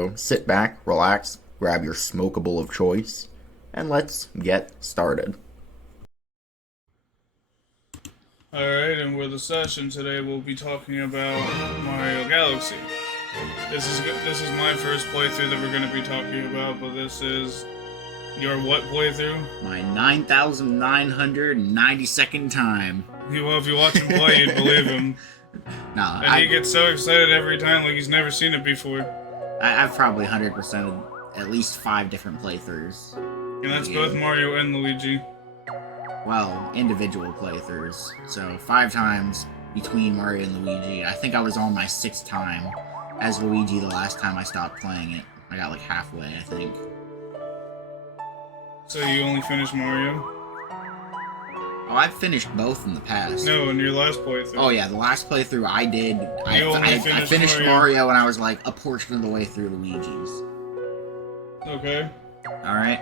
So sit back, relax, grab your smokable of choice, and let's get started. Alright, and we're the session. Today we'll be talking about Mario Galaxy. This is my first playthrough that we're going to be talking about, but this is your what playthrough? My 9,992nd time. Well, if you watch him play, you'd believe him. No, And he gets so excited every time like he's never seen it before. I've probably 100%ed at least 5 different playthroughs. And that's both Mario and Luigi. Well, individual playthroughs. So 5 times between Mario and Luigi. I think I was on my 6th time as Luigi the last time I stopped playing it. I got like halfway, I think. So you only finished Mario? Oh, I've finished both in the past. No, in your last playthrough. Oh yeah, the last playthrough I did. I finished Mario. Mario and I was like a portion of the way through Luigi's. Okay. Alright.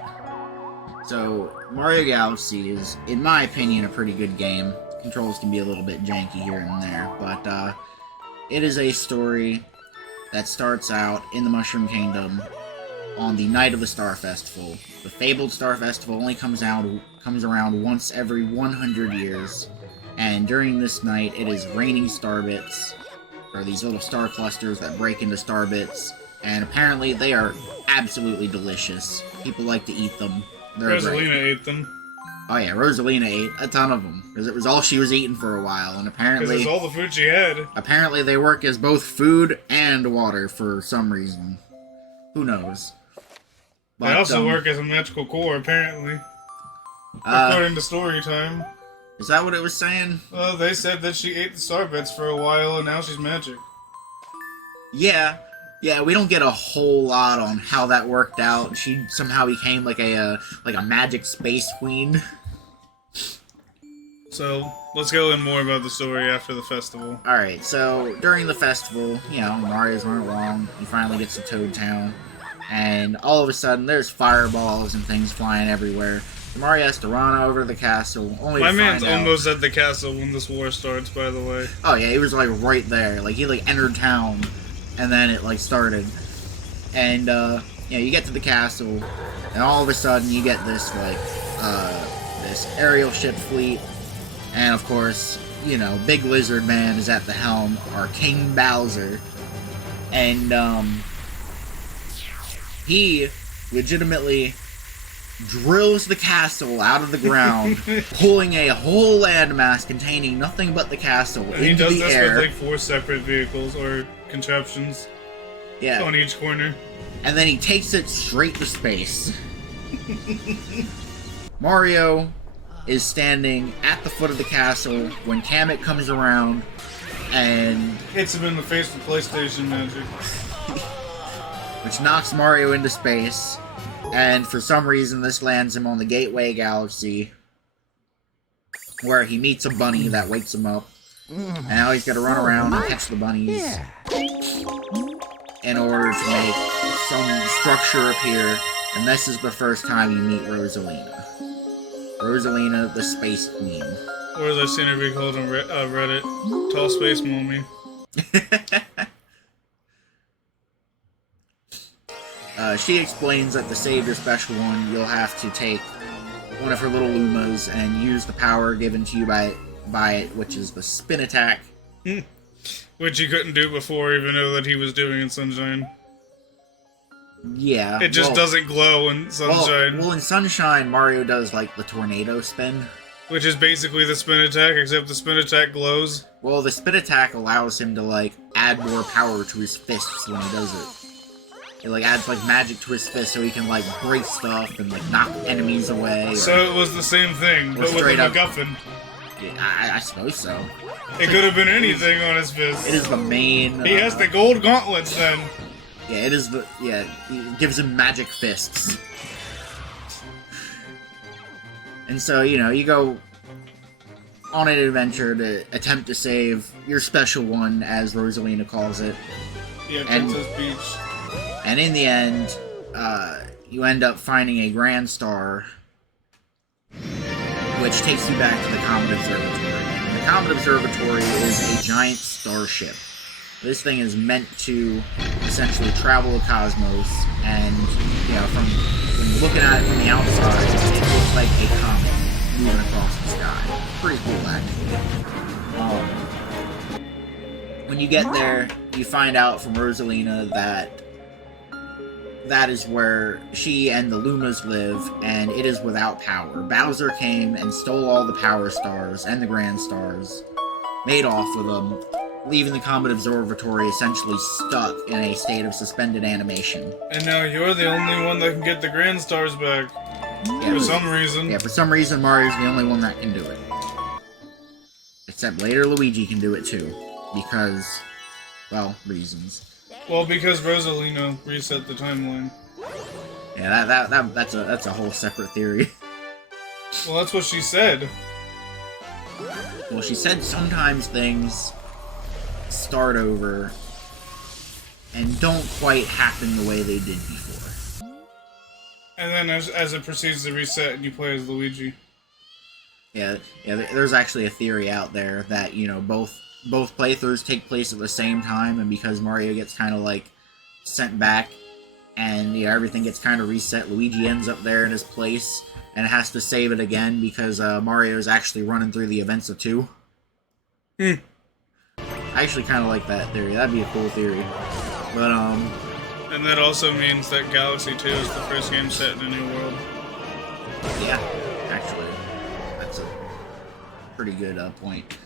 So, Mario Galaxy is, in my opinion, a pretty good game. Controls can be a little bit janky here and there, but it is a story that starts out in the Mushroom Kingdom on the night of the Star Festival. The fabled Star Festival only comes around once every 100 years, and during this night it is raining star bits, or these little star clusters that break into star bits, and apparently they are absolutely delicious. People like to eat them. They're Rosalina great. ate them. Oh yeah, Rosalina ate a ton of them, because it was all she was eating for a while, and Because apparently... it's all the food she had. Apparently they work as both food and water for some reason. Who knows? They also work as a magical core, apparently. According to story time. Is that what it was saying? Well, they said that she ate the star bits for a while and now she's magic. Yeah, we don't get a whole lot on how that worked out. She somehow became like a magic space queen. So, let's go in more about the story after the festival. Alright, so during the festival, you know, Mario's running along, he finally gets to Toad Town, and all of a sudden there's fireballs and things flying everywhere. Mario has to run over to the castle, only My to man's find out... almost at the castle when this war starts, by the way. Oh yeah, he was like right there. Like he like entered town, and then it like started. And you get to the castle, and all of a sudden you get this like this aerial ship fleet, and of course, you know, Big Lizard Man is at the helm, our King Bowser, and he legitimately drills the castle out of the ground, pulling a whole landmass containing nothing but the castle And he into does the this air. with like 4 separate vehicles or contraptions on each corner. And then he takes it straight to space. Mario is standing at the foot of the castle when Kamek comes around and... Hits him in the face with PlayStation magic. which knocks Mario into space. And for some reason, this lands him on the Gateway Galaxy, where he meets a bunny that wakes him up. And now he's got to run around and catch the bunnies in order to make some structure appear. And this is the first time you meet Rosalina. Rosalina, the Space Queen. Or as I've seen her be called on Reddit, Tall Space Mommy. She explains that to save your special one, you'll have to take one of her little Lumas and use the power given to you by it, which is the spin attack. Which he couldn't do before, even though that he was doing in Sunshine. Yeah. It just doesn't glow in Sunshine. Well, in Sunshine, Mario does, like, the tornado spin. Which is basically the spin attack, except the spin attack glows. Well, the spin attack allows him to, like, add more power to his fists when he does it. It, like, adds, like, magic to his fist so he can, like, break stuff and, like, knock enemies away. So it was the same thing, but with a MacGuffin. Yeah, I suppose so. It could have been anything on his fist. It is the main... He has the gold gauntlets, then. Yeah, it is the... Yeah, it gives him magic fists. And so, you know, you go on an adventure to attempt to save your special one, as Rosalina calls it. Yeah, Princess Peach. And in the end, you end up finding a Grand Star, which takes you back to the Comet Observatory. The Comet Observatory is a giant starship This thing is meant to essentially travel the cosmos, and, you know, from when you're looking at it from the outside, it looks like a comet moving across the sky. Pretty cool, actually. When you get there, you find out from Rosalina that that is where she and the Lumas live, and it is without power. Bowser came and stole all the power stars and the Grand Stars, made off with them, leaving the Comet Observatory essentially stuck in a state of suspended animation. And now you're the only one that can get the Grand Stars back. Yeah, For some reason. Yeah, for some reason, Mario's the only one that can do it. Except later Luigi can do it too. Because, well, reasons. Well, because Rosalina reset the timeline. Yeah, that's a whole separate theory. Well, that's what she said. Well, she said sometimes things start over and don't quite happen the way they did before. And then as it proceeds to reset and you play as Luigi. Yeah, there's actually a theory out there that, you know, both playthroughs take place at the same time, and because Mario gets kind of, like, sent back, and, you know, everything gets kind of reset, Luigi ends up there in his place, and has to save it again because Mario is actually running through the events of 2. I actually kind of like that theory. That'd be a cool theory. But, And that also means that Galaxy 2 is the first game set in a new world. yeah, actually, that's a pretty good point.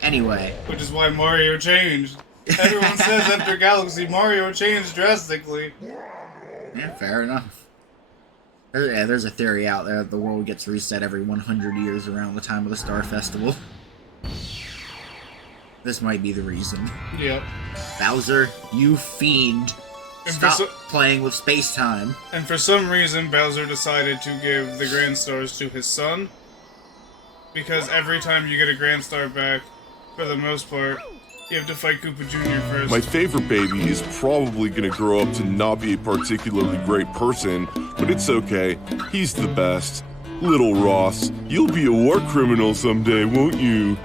Anyway. Which is why Mario changed. Everyone says after Galaxy, Mario changed drastically. Yeah, fair enough. There's a theory out there that the world gets reset every 100 years around the time of the Star Festival. This might be the reason. Yep. Bowser, you fiend. And Stop playing with space-time. And for some reason, Bowser decided to give the Grand Stars to his son. Because every time you get a Grand Star back, for the most part, you have to fight Koopa Jr. first. My favorite baby is probably gonna grow up to not be a particularly great person, but it's okay. He's the best. Little Ross, you'll be a war criminal someday, won't you?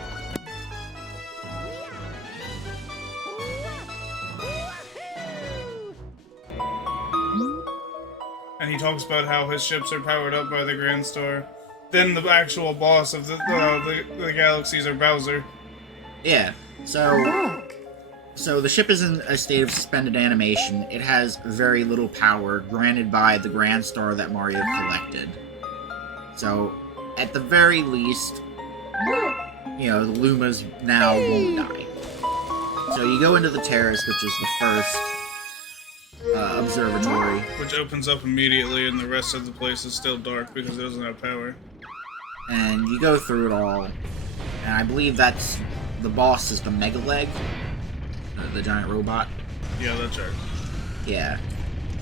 And he talks about how his ships are powered up by the Grand Star. Then the actual boss of the galaxies are Bowser. Yeah, so the ship is in a state of suspended animation. It has very little power, granted by the Grand Star that Mario collected. So, at the very least, you know, the Lumas now won't die. So you go into the terrace, which is the first observatory. Which opens up immediately, and the rest of the place is still dark because it doesn't have power. And you go through it all, and I believe that's the boss is the Mega Leg, the giant robot. Yeah, that's right. Yeah.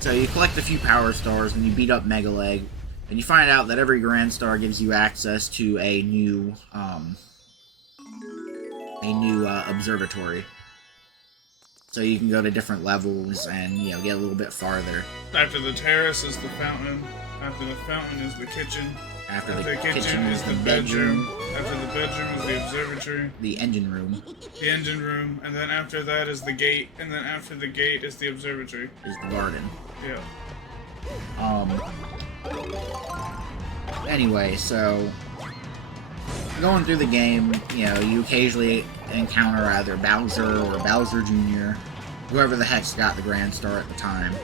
So you collect a few power stars and you beat up Mega Leg, and you find out that every Grand Star gives you access to a new observatory. So you can go to different levels and, you know, get a little bit farther. After the terrace is the fountain. After the fountain is the kitchen. After the kitchen is the bedroom. After the bedroom is the observatory. The engine room. The engine room. And then after that is the gate. And then after the gate is the observatory. Is the garden. Yeah. Anyway, so going through the game, you know, you occasionally encounter either Bowser or Bowser Jr., whoever the heck's got the Grand Star at the time.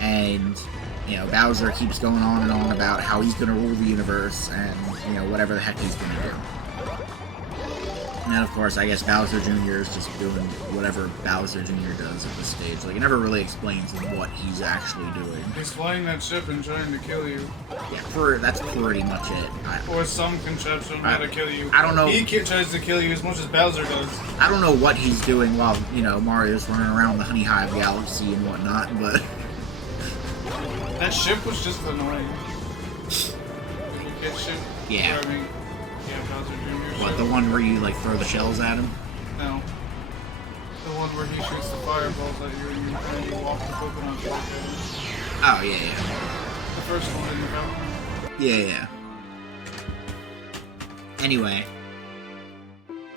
And, you know, Bowser keeps going on and on about how he's gonna rule the universe and, you know, whatever the heck he's gonna do. And then, of course, I guess Bowser Jr. is just doing whatever Bowser Jr. does at this stage. Like, it never really explains what he's actually doing. He's flying that ship and trying to kill you. Yeah, that's pretty much it. Or some contraption how to kill you. I don't know. He tries to kill you as much as Bowser does. I don't know what he's doing while, you know, Mario's running around the Honey Hive Galaxy and whatnot, but... That ship was just annoying. Kid ship? Yeah. Driving. Yeah, Bowser Jr. What, ship. the one where you, like, throw the shells at him? No. The one where he shoots the fireballs at you and you walk the coconut walk at him. Oh, yeah. The first one in the fountain. Yeah. Anyway.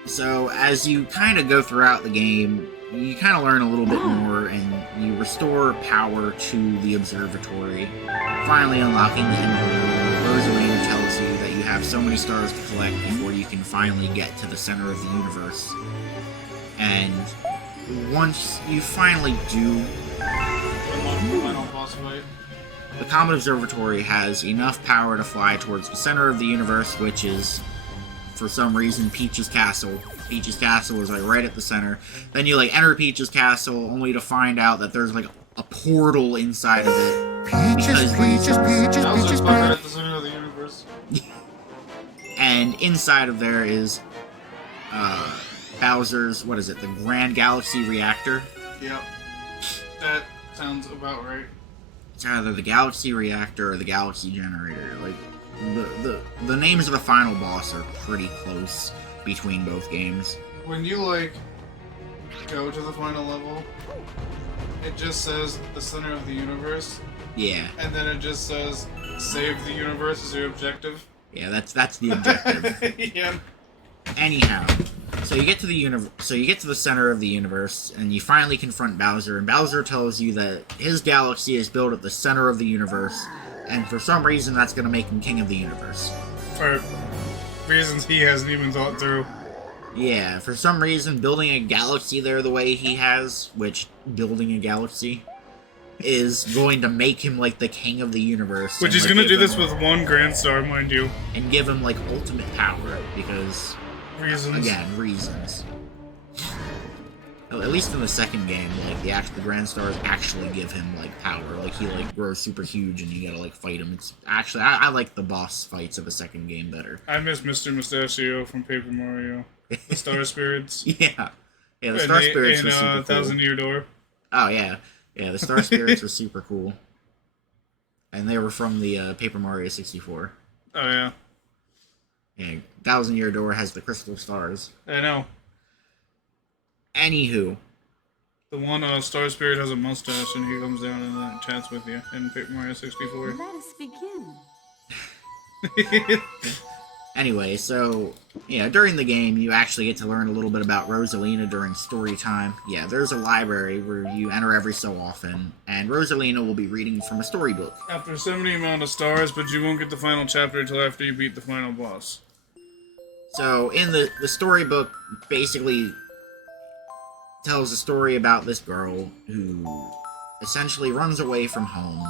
So, as you kind of go throughout the game, you kind of learn a little bit more, and you restore power to the observatory, finally unlocking the Emperor. Rosalina tells you that you have so many stars to collect before you can finally get to the center of the universe. And once you finally do, Final boss fight. the Comet Observatory has enough power to fly towards the center of the universe, which is, for some reason, Peach's Castle. Peach's Castle is like right at the center. Then you like enter Peach's Castle only to find out that there's like a portal inside of it. Peaches, peaches, peaches, That was peaches, just fucker peaches. at the center of the universe. And inside of there is Bowser's, what is it, the Grand Galaxy Reactor? Yep. That sounds about right. It's either the Galaxy Reactor or the Galaxy Generator. Like, the names of the final boss are pretty close between both games. When you, like, go to the final level, it just says the center of the universe, Yeah, and then it just says save the universe as your objective. yeah, that's the objective. Yeah. Anyhow, so you get to the center of the universe, and you finally confront Bowser, and Bowser tells you that his galaxy is built at the center of the universe, and for some reason that's going to make him king of the universe. For reasons he hasn't even thought through. Yeah, for some reason building a galaxy there the way he has, which building a galaxy is going to make him like the king of the universe. Which and, he's like, gonna give do this him- with one Grand Star, mind you. and give him like ultimate power because Reasons. again, reasons. At least in the second game, like the Grand Stars actually give him like power. Like he like grows super huge and you gotta like fight him. It's actually I like the boss fights of the second game better. I miss Mr. Mustachio from Paper Mario. The Star Spirits. Yeah, the Star Spirits were super cool. Thousand Year Door. Oh yeah, the Star Spirits were super cool, and they were from the Paper Mario 64. Oh yeah. Yeah, Thousand Year Door has the crystal stars. I know. Anywho, The one Star Spirit has a mustache and he comes down and chats with you in Paper Mario 64. Let us begin. anyway, so yeah, during the game you actually get to learn a little bit about Rosalina during story time. Yeah, there's a library where you enter every so often, and Rosalina will be reading from a storybook. After 70 amount of stars, but you won't get the final chapter until after you beat the final boss. So in the storybook, basically tells a story about this girl who essentially runs away from home,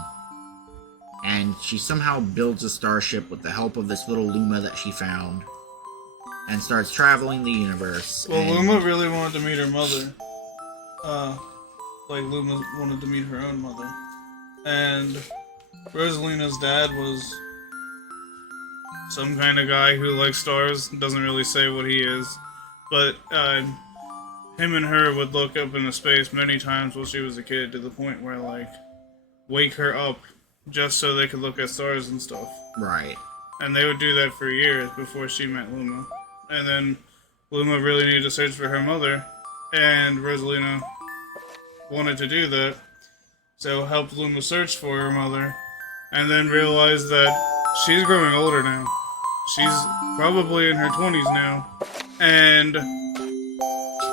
and she somehow builds a starship with the help of this little Luma that she found, and starts traveling the universe. Well, and- Luma really wanted to meet her mother. Like Luma wanted to meet her own mother. And Rosalina's dad was some kind of guy who likes stars, doesn't really say what he is, but him and her would look up into space many times while she was a kid, to the point where, like, wake her up just so they could look at stars and stuff. Right. And they would do that for years before she met Luma. And then Luma really needed to search for her mother, and Rosalina wanted to do that, so helped Luma search for her mother, and then realized that she's growing older now. She's probably in her 20s now, and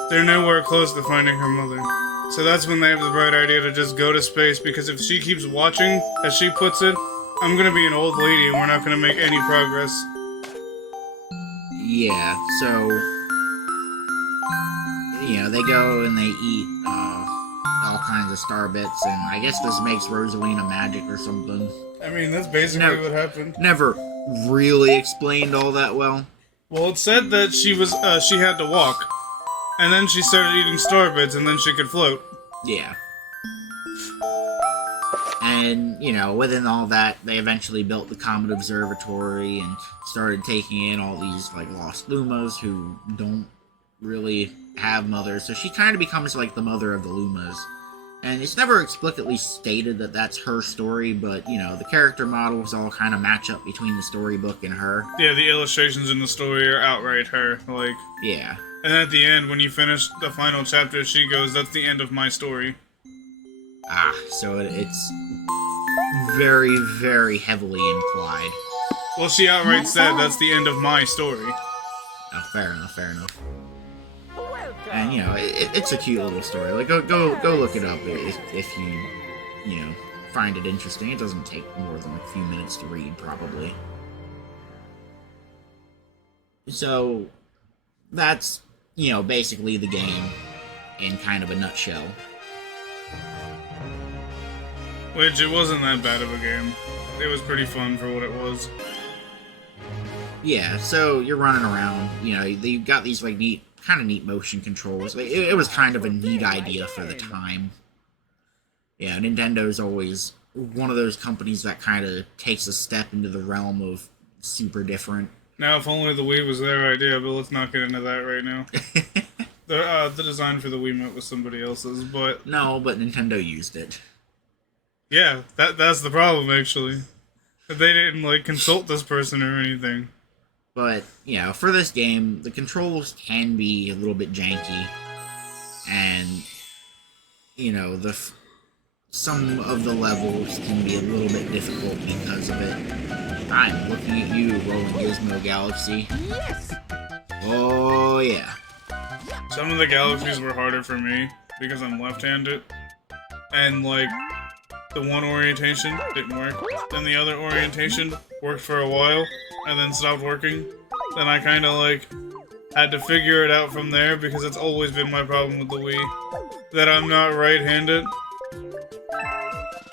they're nowhere close to finding her mother. So that's when they have the bright idea to just go to space, because if she keeps watching, as she puts it, I'm gonna be an old lady and we're not gonna make any progress. Yeah, so they go and they eat all kinds of star bits, and I guess this makes Rosalina magic or something. I mean, that's basically No. what happened. Never really explained all that well. Well, it said that she had to walk, and then she started eating star bits, and then she could float. Yeah. And, within all that, they eventually built the Comet Observatory and started taking in all these, like, lost Lumas who don't really have mothers. So she kind of becomes, like, the mother of the Lumas. And it's never explicitly stated that that's her story, but, the character models all kind of match up between the storybook and her. Yeah, the illustrations in the story are outright her. Like, Yeah. and at the end, when you finish the final chapter, she goes, "That's the end of my story." So it's very, very heavily implied. Well, she outright said, "That's the end of my story." Oh, fair enough. Welcome And you know, it's a cute little story. Like go look it up if you know find it interesting. It doesn't take more than a few minutes to read, probably. So that's, you know, basically the game in kind of a nutshell. Which, it wasn't that bad of a game. It was pretty fun for what it was. Yeah, so you're running around, you know, you've got these like kind of neat motion controls. It was kind of a neat idea for the time. Yeah, Nintendo's always one of those companies that kind of takes a step into the realm of super different. Now, if only the Wii was their idea, but let's not get into that right now. The design for the Wiimote was somebody else's, but... No, but Nintendo used it. Yeah, that's the problem, actually. They didn't, like, consult this person or anything. But, you know, for this game, the controls can be a little bit janky. And, you know, some of the levels can be a little bit difficult because of it. I'm looking at you, Rolling Gizmo Galaxy. Yes! Oh, yeah. Some of the galaxies were harder for me because I'm left-handed. And, like, the one orientation didn't work. Then the other orientation worked for a while and then stopped working. Then I kind of, like, had to figure it out from there because it's always been my problem with the Wii. That I'm not right-handed.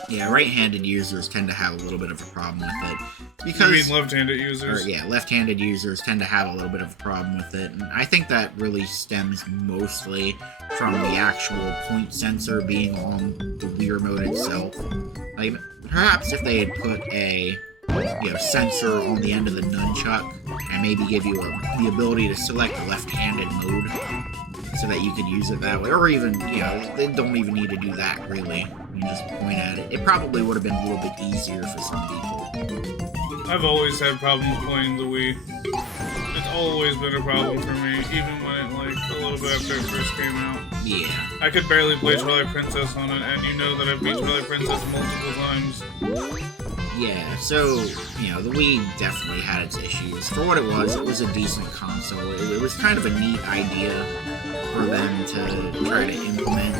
Yeah, right-handed users tend to have a little bit of a problem with it. I Because, mean left-handed users. or, yeah, left-handed users tend to have a little bit of a problem with it. And I think that really stems mostly from the actual point sensor being on the Wii remote itself. Like, perhaps if they had put a, you know, sensor on the end of the nunchuck and maybe give you the ability to select the left-handed mode so that you could use it that way, or even, you know, they don't even need to do that really. You just point at it. It probably would have been a little bit easier for some people. I've always had problems playing the Wii. It's always been a problem for me, even when it, like, a little bit after it first came out. Yeah. I could barely play Twilight Princess on it, and you know that I've beat Twilight Princess multiple times. Yeah, so, you know, the Wii definitely had its issues. For what it was a decent console. It was kind of a neat idea for them to try to implement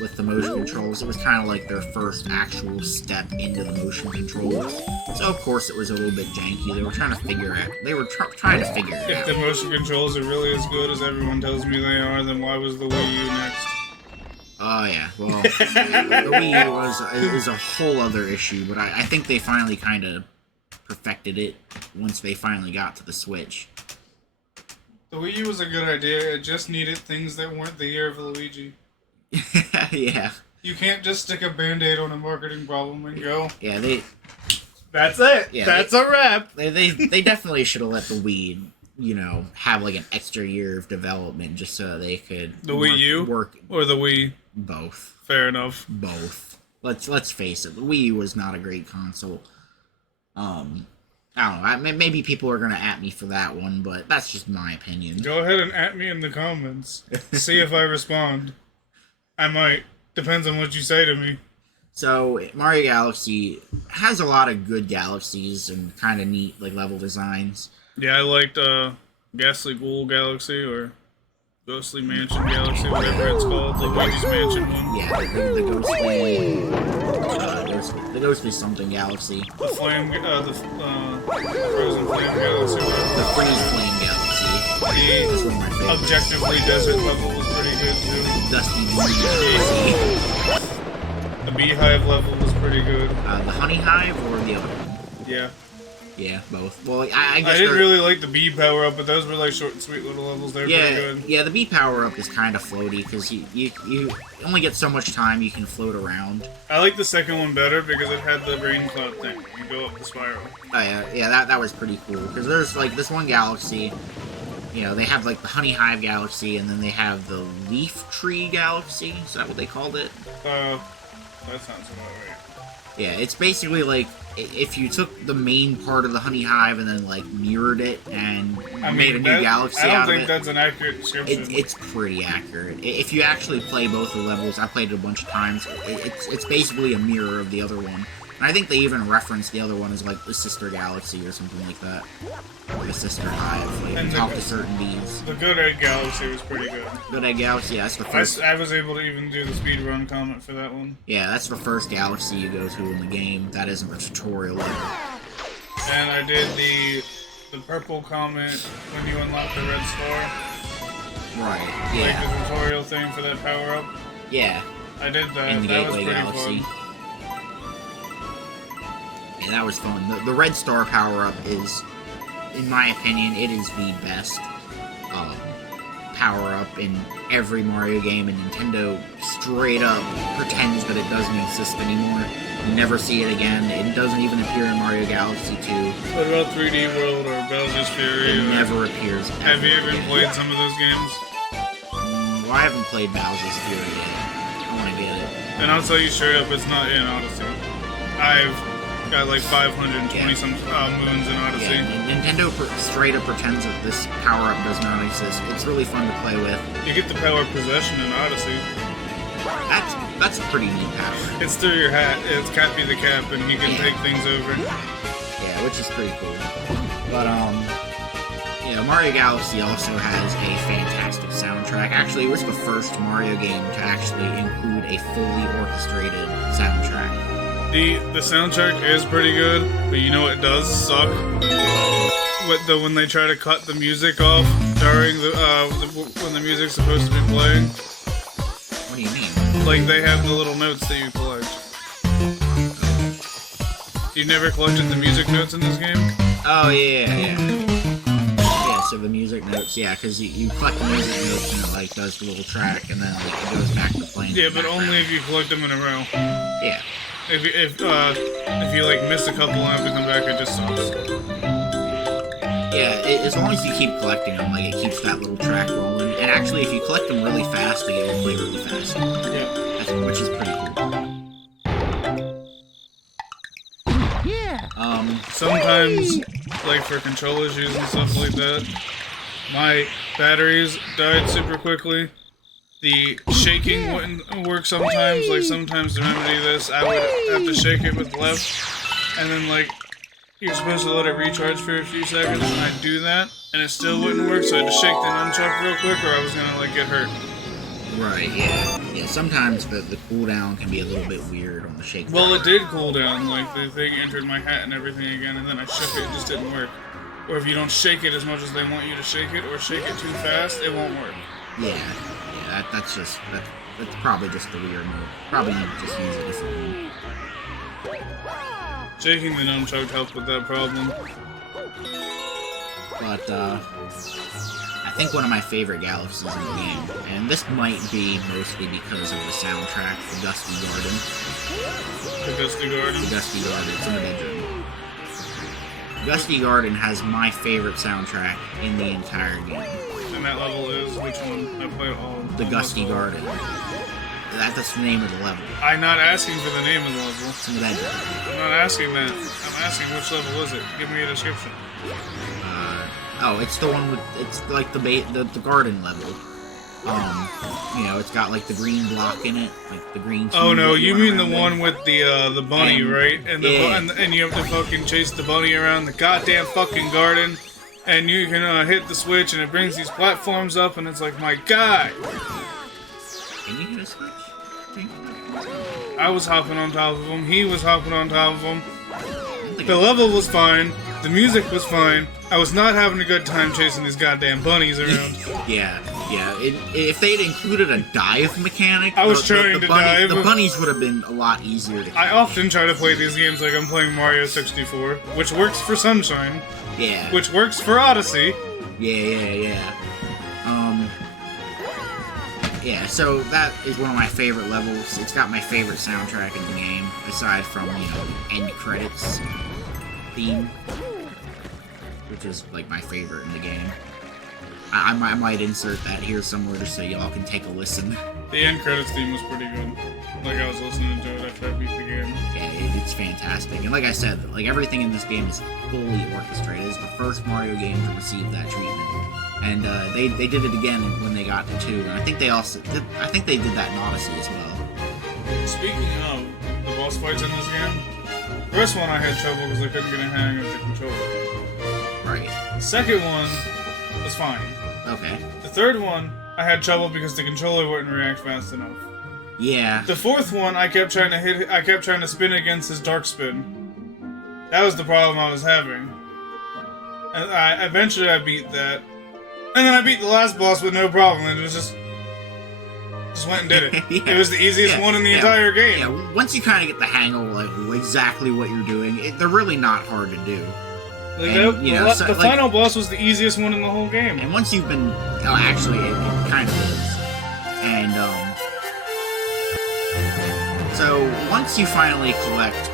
with the motion controls. It was kind of like their first actual step into the motion controls. So, of course, it was a little bit janky. They were trying to figure it If out. the motion controls are really as good as everyone tells me they are, then why was the Wii U next? Oh, yeah. Well, the Wii U was a whole other issue, but I think they finally kind of perfected it once they finally got to the Switch. The Wii U was a good idea, it just needed things that weren't the year of Luigi. Yeah. You can't just stick a band-aid on a marketing problem and go, Yeah, that's it! Yeah, That's a wrap! they definitely should have let the Wii, you know, have like an extra year of development just so they could The Wii U? work Or the Wii? both. Fair enough. Both. Let's face it, the Wii U was not a great console. I don't know, maybe people are gonna at me for that one, but that's just my opinion. Go ahead and at me in the comments. See if I respond. I might. Depends on what you say to me. So, Mario Galaxy has a lot of good galaxies and kind of neat like level designs. Yeah, I liked Ghastly Ghoul Galaxy or Ghostly Mansion Galaxy, whatever it's called, the Luigi's Mansion one. Yeah, the ghostly something galaxy. The Flame, the Frozen Flame Galaxy. The Freeze Flame Galaxy. That's one of my The favorites. Objectively Desert level was pretty good too. Dusty Moon Galaxy. The Beehive level was pretty good. The Honey Hive or the other one? Yeah. Yeah, both. Well, I guess I didn't they're- really like the Bee power up, but those were like short and sweet little levels. They were pretty good. Yeah, the bee power up is kind of floaty because you only get so much time you can float around. I like the second one better because it had the rain cloud thing. You go up the spiral. Oh yeah, that was pretty cool because there's like this one galaxy. You know, they have like the Honey Hive Galaxy, and then they have the Leaf Tree Galaxy. Is that what they called it? That sounds about right. Yeah, it's basically like if you took the main part of the Honey Hive and then like mirrored it and made a new galaxy I out don't of think it. that's an accurate description. It's pretty accurate. If you actually play both the levels, I played it a bunch of times. It's basically a mirror of the other one. I think they even reference the other one as like the Sister Galaxy or something like that. Or the Sister Hive. Like, And you talk to certain bees. The Good Egg Galaxy was pretty good. Good Egg Galaxy, yeah, that's the first. I was able to even do the speedrun comment for that one. Yeah, that's the first galaxy you go to in the game. That isn't the tutorial level. And I did the purple comment when you unlock the red star. Right, Like yeah. the tutorial thing for that power up. Yeah, I did that. in the That was Gateway pretty Galaxy. fun. Yeah, that was fun. The red star power-up is, in my opinion, it is the best power-up in every Mario game, and Nintendo straight up pretends that it doesn't exist anymore. You never see it again. It doesn't even appear in Mario Galaxy 2. What about 3D World or Bowser's Fury? It or- never appears ever Have you even again. played some of those games? Well, I haven't played Bowser's Fury yet. I want to get it. And I'll tell you straight up, it's not in Odyssey. I've got like 520 some moons in Odyssey. Yeah, Nintendo straight up pretends that this power-up does not exist. It's really fun to play with. You get the power of possession in Odyssey. That's a pretty neat power. It's through your hat. It's Cappy the Cap, and you can Yeah. take things over. Yeah, which is pretty cool. But, Mario Galaxy also has a fantastic soundtrack. Actually, it was the first Mario game to actually include a fully orchestrated soundtrack. The soundtrack is pretty good, but you know it does suck. When they try to cut the music off during when the music's supposed to be playing. What do you mean? Like they have the little notes that you collect. You never collected the music notes in this game? Oh, yeah. Yeah, so the music notes, yeah, because you collect the music notes and it, like, does the little track, and then, like, it goes back to playing. Yeah, in the but only if you collect them in a row. Yeah. If you like miss a couple and have to come back, it just sucks. Yeah, as long as you keep collecting them, like, it keeps that little track rolling. And actually, if you collect them really fast, they will play really fast. Yeah. Which is pretty cool. Sometimes, like for control issues and stuff like that, my batteries died super quickly. The shaking wouldn't work sometimes. Like sometimes to remedy this, I would have to shake it with the left, and then like you're supposed to let it recharge for a few seconds, and I'd do that, and it still wouldn't work. So I had to shake the nunchuck real quick, or I was gonna like get hurt. Right, yeah. Yeah, sometimes the cooldown can be a little bit weird on the shake. Well, it did cool down. Like the thing entered my hat and everything again, and then I shook it. It just didn't work. Or if you don't shake it as much as they want you to shake it, or shake it too fast, it won't work. Yeah, that's probably just the weird move. Probably need to just use a different one. Shaking the nunchuck helped with that problem. But, I think one of my favorite galaxies in the game, and this might be mostly because of the soundtrack, the Dusty Garden. The Dusty Garden. The Dusty Garden, it's in the bedroom. Dusty Garden has my favorite soundtrack in the entire game. And that level is which one? I played all. The Gusty Garden. That's the name of the level. I'm not asking for the name of the level. It's in the bedroom. I'm not asking that. I'm asking which level is it. Give me a description. It's the one with, it's like the garden level. It's got like the green block in it, like the green. Oh cube no, that you run mean the around one in. with the bunny, right? And and you have to fucking chase the bunny around the goddamn fucking garden, and you can hit the switch, and it brings these platforms up, and it's like, my god! Can you hit a switch? I was hopping on top of him. He was hopping on top of him. The level was fine. The music was fine. I was not having a good time chasing these goddamn bunnies around. Yeah. If they'd included a dive mechanic, I was trying to dive. The bunnies would have been a lot easier to kill. I often try to play these games like I'm playing Mario 64, which works for Sunshine, Yeah. which works for Odyssey. Yeah. Yeah, so that is one of my favorite levels. It's got my favorite soundtrack in the game, aside from, end credits theme, which is, like, my favorite in the game. I might insert that here somewhere just so y'all can take a listen. The end credits theme was pretty good. Like, I was listening to it after I beat the game. Yeah, it's fantastic. And like I said, like, everything in this game is fully orchestrated. It's the first Mario game to receive that treatment. And they did it again when they got to 2, and I think they did that in Odyssey as well. Speaking of the boss fights in this game, First one I had trouble because I couldn't get a hang of the controller. Right. The second one was fine. Okay. The third one, I had trouble because the controller wouldn't react fast enough. Yeah. The fourth one, I kept trying to spin against his dark spin. That was the problem I was having. And eventually I beat that. And then I beat the last boss with no problem, and it was just went and did it. Yeah. It was the easiest one in the entire game. Yeah, once you kind of get the hang of like exactly what you're doing, they're really not hard to do. Like And, the final boss was the easiest one in the whole game. And once you've been, actually, it kind of is. And so once you finally collect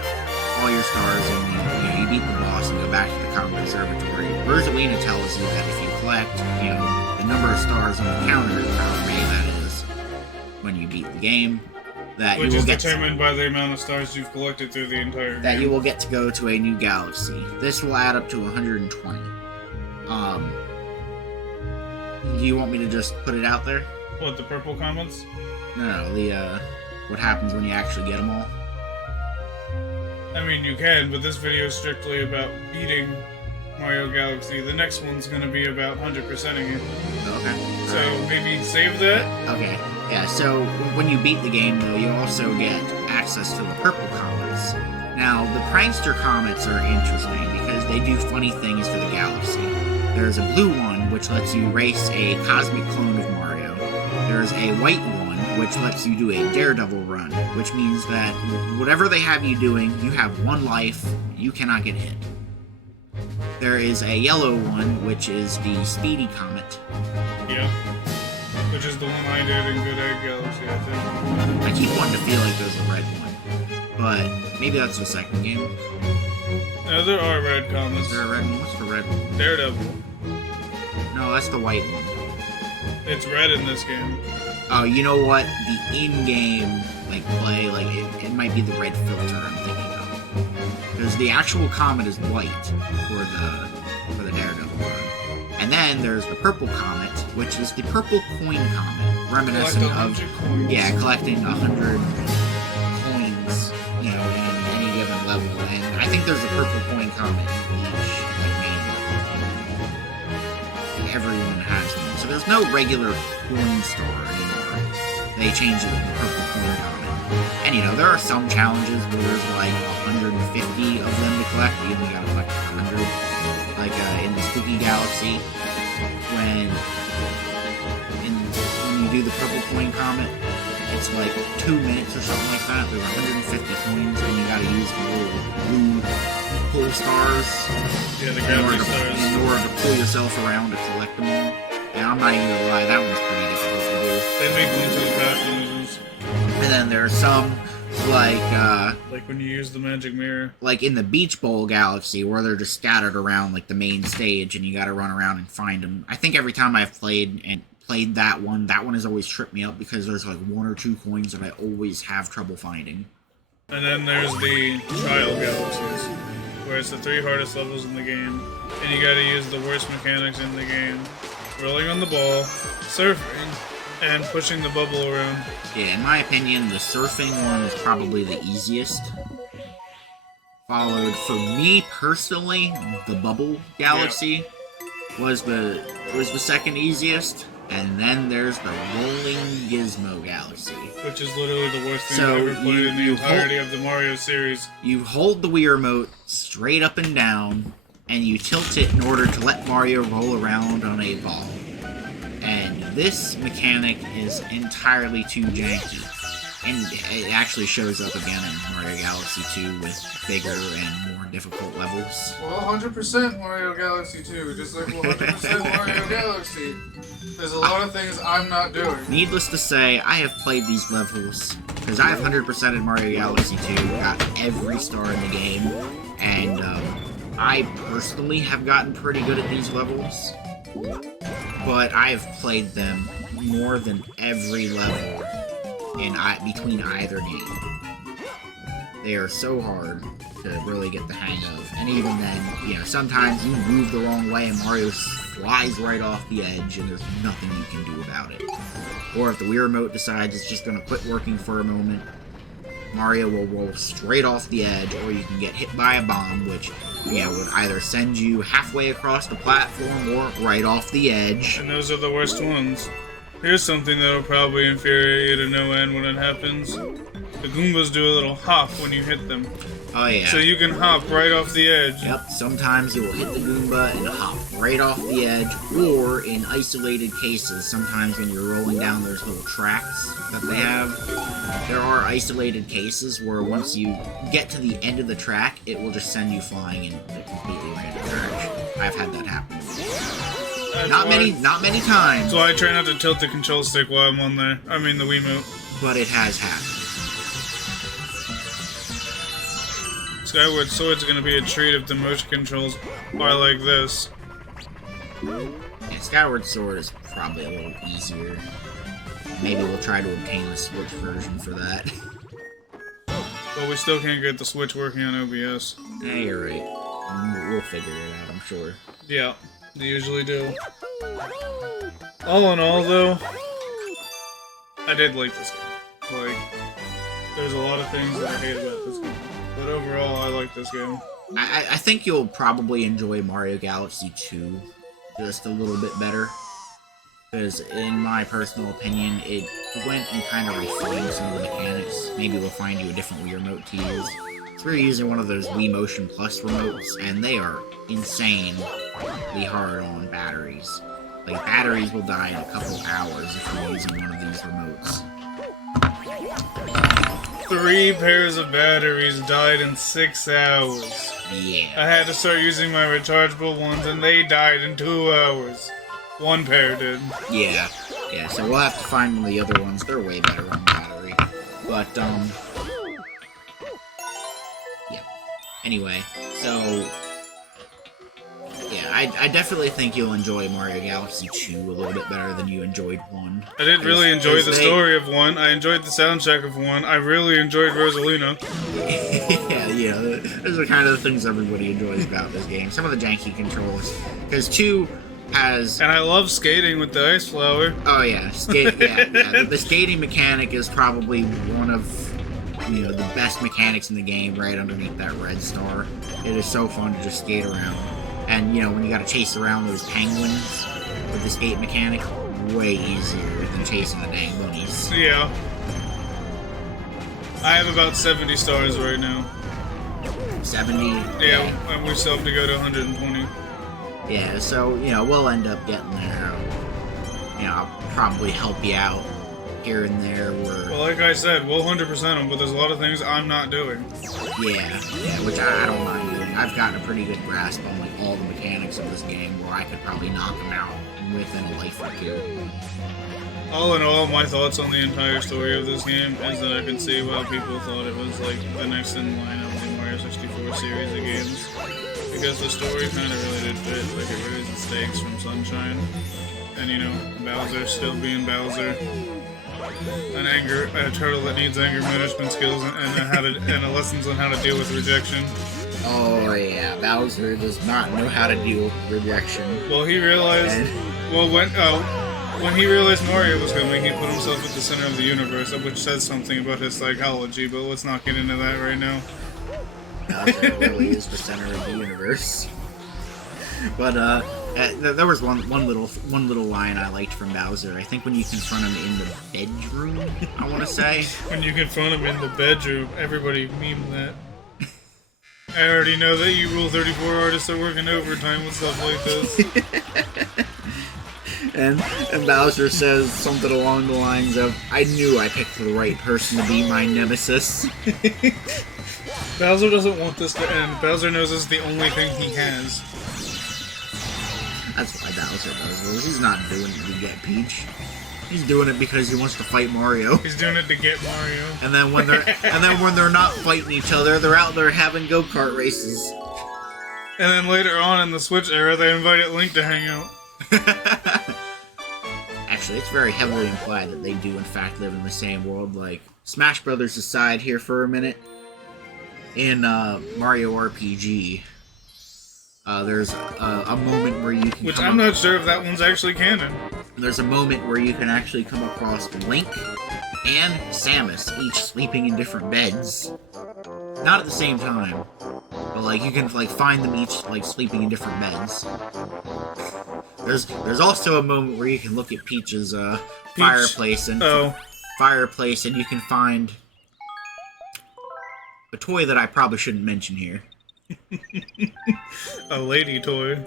all your stars and you beat the boss and go back to the Comet Observatory, Rosalina tells you that if you collect, the number of stars on the counter, however many that is, when you beat the game, that Which you will is get determined by the amount of stars you've collected through the entire game. that you will get to go to a new galaxy. This will add up to 120. Do you want me to just put it out there? What, the purple comments? No, the what happens when you actually get them all. I mean, you can, but this video is strictly about beating Mario Galaxy. The next one's gonna be about 100%ing it. Okay. So maybe save that? Okay. Yeah, so when you beat the game, though, you also get access to the purple comets. Now, the prankster comets are interesting because they do funny things for the galaxy. There's a blue one, which lets you race a cosmic clone of Mario. There's a white one, which lets you do a daredevil run, which means that whatever they have you doing, you have one life, you cannot get hit. There is a yellow one, which is the speedy comet. Yeah. Which is the one I did in Good Egg Galaxy, I think. I keep wanting to feel like there's a red one, but maybe that's the second game. No, there are red Is comments. there a red one? What's the red one? Daredevil. No, that's the white one. It's red in this game. Oh, you know what? The in-game play, it might be the red filter I'm thinking of. Because the actual comet is white for the Daredevil run. And then there's the purple comet, which is the purple coin comet, reminiscent Collect of 100 coins. collecting 100 coins, in any given level. And I think there's a purple coin comet in each main level. And everyone has them. So there's no regular coin star anymore. They changed it to the purple coin comet. And there are some challenges where there's 150 of them to collect. You only gotta collect 100. In the Spooky Galaxy, when you do the purple coin comet, it's 2 minutes or something like that. There's 150 coins, and you gotta use the little blue pull stars Yeah, the gravity stars. in order to pull yourself around to collect them all. And I'm not even gonna lie, that one's pretty difficult to do. They make one to the fast losers. And then there are some Like when you use the magic mirror. in the Beach Bowl Galaxy, where they're just scattered around the main stage, and you got to run around and find them. I think every time I've played that one has always tripped me up because there's 1 or 2 coins that I always have trouble finding. And then there's the trial galaxies, where it's the 3 hardest levels in the game, and you gotta use the worst mechanics in the game. Rolling on the ball, surfing, and pushing the bubble around. Yeah, in my opinion, the surfing one is probably the easiest. Followed, for me personally, the Bubble Galaxy was the second easiest, and then there's the Rolling Gizmo Galaxy. Which is literally the worst thing So I've ever played in the you entirety of the Mario series. You hold the Wii Remote straight up and down, and you tilt it in order to let Mario roll around on a ball. And this mechanic is entirely too janky. And it actually shows up again in Mario Galaxy 2 with bigger and more difficult levels. Well, 100% Mario Galaxy 2, just like 100% Mario Galaxy. There's a lot of things I'm not doing. Needless to say, I have played these levels, because I have 100% in Mario Galaxy 2, got every star in the game, and I personally have gotten pretty good at these levels. But I've played them more than every level between either game. They are so hard to really get the hang of. And even then, sometimes you move the wrong way and Mario flies right off the edge and there's nothing you can do about it. Or if the Wii Remote decides it's just going to quit working for a moment, Mario will roll straight off the edge, or you can get hit by a bomb, which would either send you halfway across the platform or right off the edge. And those are the worst ones. Here's something that'll probably infuriate you to no end when it happens. The Goombas do a little hop when you hit them. Oh yeah. So you can hop right off the edge. Yep, sometimes you will hit the Goomba and hop right off the edge, or in isolated cases, sometimes when you're rolling down those little tracks that they have, there are isolated cases where once you get to the end of the track, it will just send you flying in a completely random direction. I've had that happen. Not many times, So I try not to tilt the control stick while I'm on there. I mean the Wiimote. but it has happened. Skyward Sword's gonna be a treat if the motion controls are like this. Yeah, Skyward Sword is probably a little easier. Maybe we'll try to obtain a Switch version for that. But we still can't get the Switch working on OBS. Yeah, you're right. We'll figure it out, I'm sure. Yeah, they usually do. All in all, though, I did like this game. Like, there's a lot of things that I hate about this game. But overall, I like this game. I think you'll probably enjoy Mario Galaxy 2 just a little bit better. Because in my personal opinion, it went and kind of refined some of the mechanics. Maybe we'll find you a different Wii remote to use. So we're using one of those Wii Motion Plus remotes, and they are insanely hard on batteries. Like, batteries will die in a couple hours if you're using one of these remotes. 3 pairs of batteries died in 6 hours. Yeah. I had to start using my rechargeable ones, and they died in 2 hours. 1 pair did. Yeah, so we'll have to find one of the other ones. They're way better on battery. But, yeah. Anyway, so... yeah, I definitely think you'll enjoy Mario Galaxy 2 a little bit better than you enjoyed 1. I did really enjoy the story of 1. I enjoyed the soundtrack of 1. I really enjoyed Rosalina. Yeah, those are kind of the things everybody enjoys about this game. Some of the janky controls. Because 2 has... and I love skating with the ice flower. oh yeah, the skating mechanic is probably one of, the best mechanics in the game, right underneath that red star. It is so fun to just skate around. And, when you gotta chase around those penguins with the skate mechanic, way easier than chasing the dang bunnies. Yeah. I have about 70 stars right now. 70? Yeah, and we still have to go to 120. Yeah, so, we'll end up getting there. I'll probably help you out here and there where... well, like I said, we'll 100% them, but there's a lot of things I'm not doing. Yeah, which I don't mind doing. I've gotten a pretty good grasp on, all the mechanics of this game where I could probably knock them out within a life or two. All in all, my thoughts on the entire story of this game is that I can see why people thought it was, like, the next in line of the Mario 64 series of games. Because the story kind of really did fit, like it raised the stakes from Sunshine. And, Bowser still being Bowser. A turtle that needs anger management skills and lessons on how to deal with rejection. Oh yeah, Bowser does not know how to deal with rejection. Well, he realized... when he realized Mario was coming, he put himself at the center of the universe, which says something about his psychology, but let's not get into that right now. Bowser really is the center of the universe. But there was one little line I liked from Bowser. I think when you confront him in the bedroom, I want to say. When you confront him in the bedroom, everybody meme that. I already know that you Rule 34 artists are working overtime with stuff like this. and Bowser says something along the lines of, "I knew I picked the right person to be my nemesis." Bowser doesn't want this to end. Bowser knows this is the only thing he has. That's why Bowser does this. He's not doing it to get Peach. He's doing it because he wants to fight Mario. He's doing it to get Mario. And then when they're not fighting each other, they're out there having go-kart races. And then later on in the Switch era, they invited Link to hang out. Actually, it's very heavily implied that they do in fact live in the same world. Like, Smash Brothers aside here for a minute, in Mario RPG, there's a moment where you can... which I'm not sure if that one's actually canon. There's a moment where you can actually come across Link and Samus, each sleeping in different beds. Not at the same time, but like you can like find them each like sleeping in different beds. There's also a moment where you can look at Peach's fireplace and you can find a toy that I probably shouldn't mention here. A lady toy.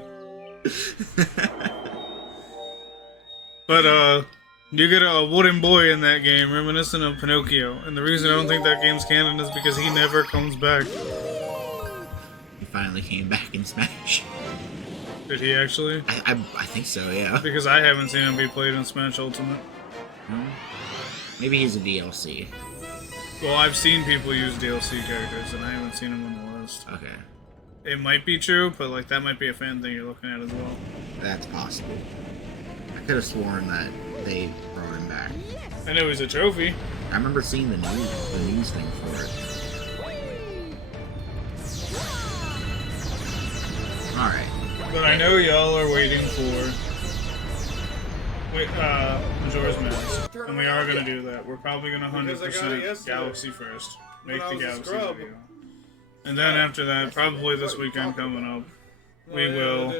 But you get a wooden boy in that game, reminiscent of Pinocchio. And the reason I don't think that game's canon is because he never comes back. He finally came back in Smash. Did he actually? I think so, yeah. Because I haven't seen him be played in Smash Ultimate. Maybe he's a DLC. Well, I've seen people use DLC characters, and I haven't seen them on the list. Okay. It might be true, but like that might be a fan thing you're looking at as well. That's possible. I could have sworn that they brought him back. I know he's a trophy. I remember seeing the news thing for it. Alright. But I know y'all are waiting for Majora's Mask. And we are gonna do that. We're probably gonna 100% Galaxy first. Make the Galaxy video. And then after that, probably this weekend coming up, we will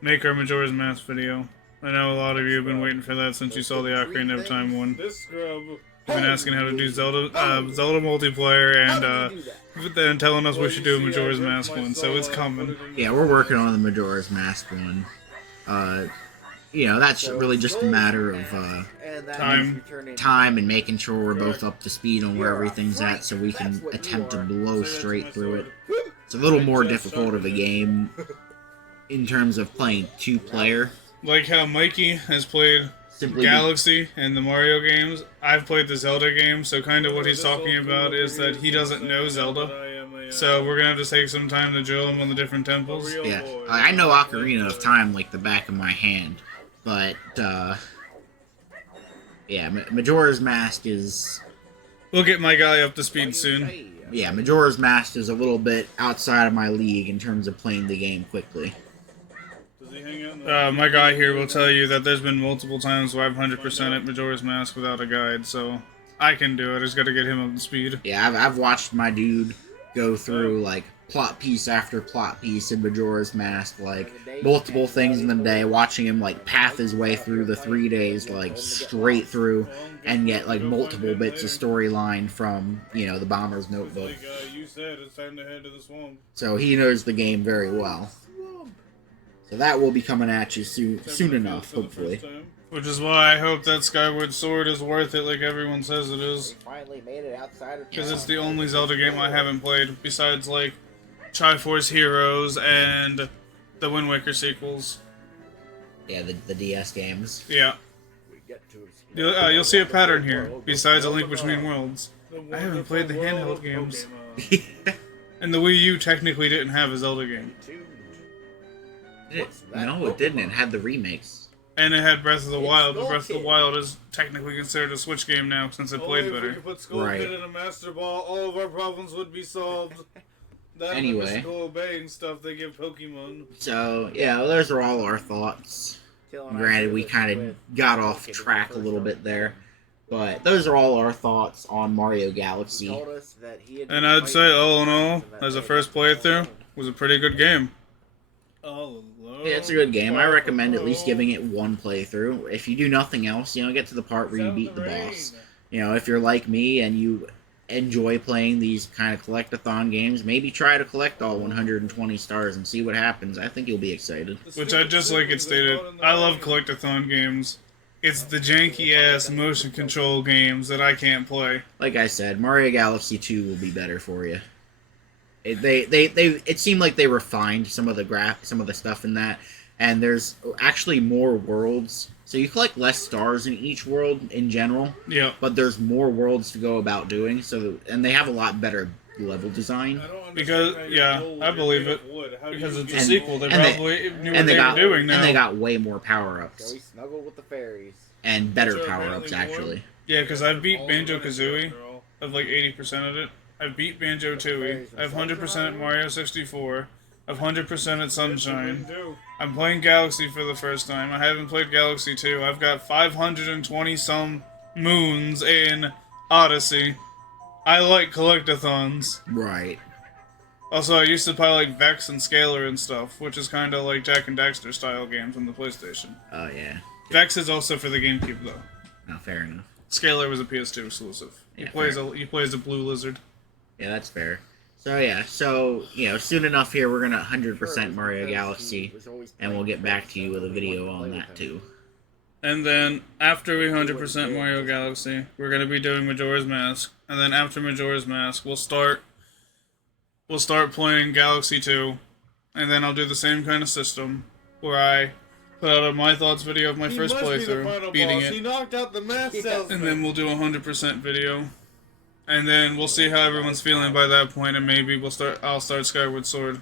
make our Majora's Mask video. I know a lot of you have been waiting for that since you saw the Ocarina of Time one. You've been asking how to do Zelda multiplayer and then telling us we should do a Majora's Mask one, so it's coming. Yeah, we're working on the Majora's Mask one. You know, that's really just a matter of time and making sure we're both up to speed on where everything's at so we can attempt to blow straight through it. It's a little more difficult of a game in terms of playing two-player. Like how Mikey has played Galaxy and the Mario games, I've played the Zelda game, so kind of what he's talking about is that he doesn't know Zelda. So we're gonna have to take some time to drill him on the different temples. Yeah, I know Ocarina of Time like the back of my hand, but yeah, Majora's Mask is... We'll get my guy up to speed soon. Yeah, Majora's Mask is a little bit outside of my league in terms of playing the game quickly. My guy here will tell you that there's been multiple times where I've 100% at Majora's Mask without a guide, so I can do it. I just gotta get him up to speed. Yeah, I've watched my dude go through, like, plot piece after plot piece in Majora's Mask, like, multiple things in the day, watching him, like, path his way through the 3 days, like, straight through, and get, like, multiple bits of storyline from, you know, the Bomber's Notebook. So he knows the game very well. So that will be coming at you soon enough, hopefully. Which is why I hope that Skyward Sword is worth it like everyone says it is. Because it's the only Zelda game I haven't played, besides like Triforce Heroes and the Wind Waker sequels. Yeah, the DS games. Yeah. You'll see a pattern here, besides A Link Between Worlds. I haven't played the handheld games. And the Wii U technically didn't have a Zelda game. No, it didn't. It had the remakes. And it had Breath of the Wild, but Breath of the Wild is technically considered a Switch game now since it played better. If we could put Skullpit in a Master Ball, all of our problems would be solved. That Anyway. obeying stuff they give Pokemon. So, yeah, well, those are all our thoughts. Granted, we kind of got off track a little bit there. But those are all our thoughts on Mario Galaxy. And I'd say, all in all, as a first playthrough, was a pretty good game. Yeah, it's a good game. I recommend at least giving it one playthrough. If you do nothing else, you know, get to the part where you beat the boss. You know, if you're like me and you enjoy playing these kind of collect-a-thon games, maybe try to collect all 120 stars and see what happens. I think you'll be excited. Which I just like it stated. I love collect-a-thon games. It's the janky-ass motion control games that I can't play. Like I said, Mario Galaxy 2 will be better for you. It seemed like they refined some of the stuff in that, and there's actually more worlds. So you collect less stars in each world in general. Yeah. But there's more worlds to go about doing. And they have a lot better level design. Because I believe it. Because it's a sequel, they probably knew what they were doing now. And they got way more power-ups. Snuggle with the fairies. And better power-ups, actually. Yeah, because I beat Banjo-Kazooie of like 80% of it. I've beat Banjo-Tooie. I have 100% at Mario 64. I have 100% at Sunshine. I'm playing Galaxy for the first time. I haven't played Galaxy 2. I've got 520-some moons in Odyssey. I like collectathons. Right. Also, I used to play like Vex and Scalar and stuff, which is kind of like Jack and Daxter style games on the PlayStation. Oh, yeah. Vex is also for the GameCube though. No, fair enough. Scalar was a PS2 exclusive. Yeah, You play as a blue lizard. Yeah, that's fair. So, yeah. So, soon enough here, we're going to 100% Mario Galaxy, and we'll get back to you with a video on that, too. And then, after we 100% Mario Galaxy, we're going to be doing Majora's Mask. And then after Majora's Mask, we'll start playing Galaxy 2. And then I'll do the same kind of system, where I put out a My Thoughts video of my first playthrough, beating He it. knocked out the mask salesman. And then we'll do a 100% video. And then we'll see how everyone's feeling by that point, and maybe I'll start Skyward Sword.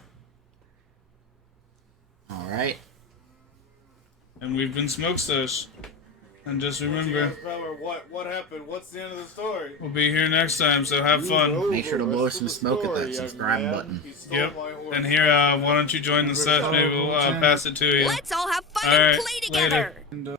Alright. And we've been Smokesesh. And just remember, What happened? What's the end of the story? we'll be here next time, so have fun. Make sure to blow some smoke at that subscribe button. Yep. And here, why don't you join the set? Maybe we'll pass it to you. Let's all have fun All right, and play together. later. And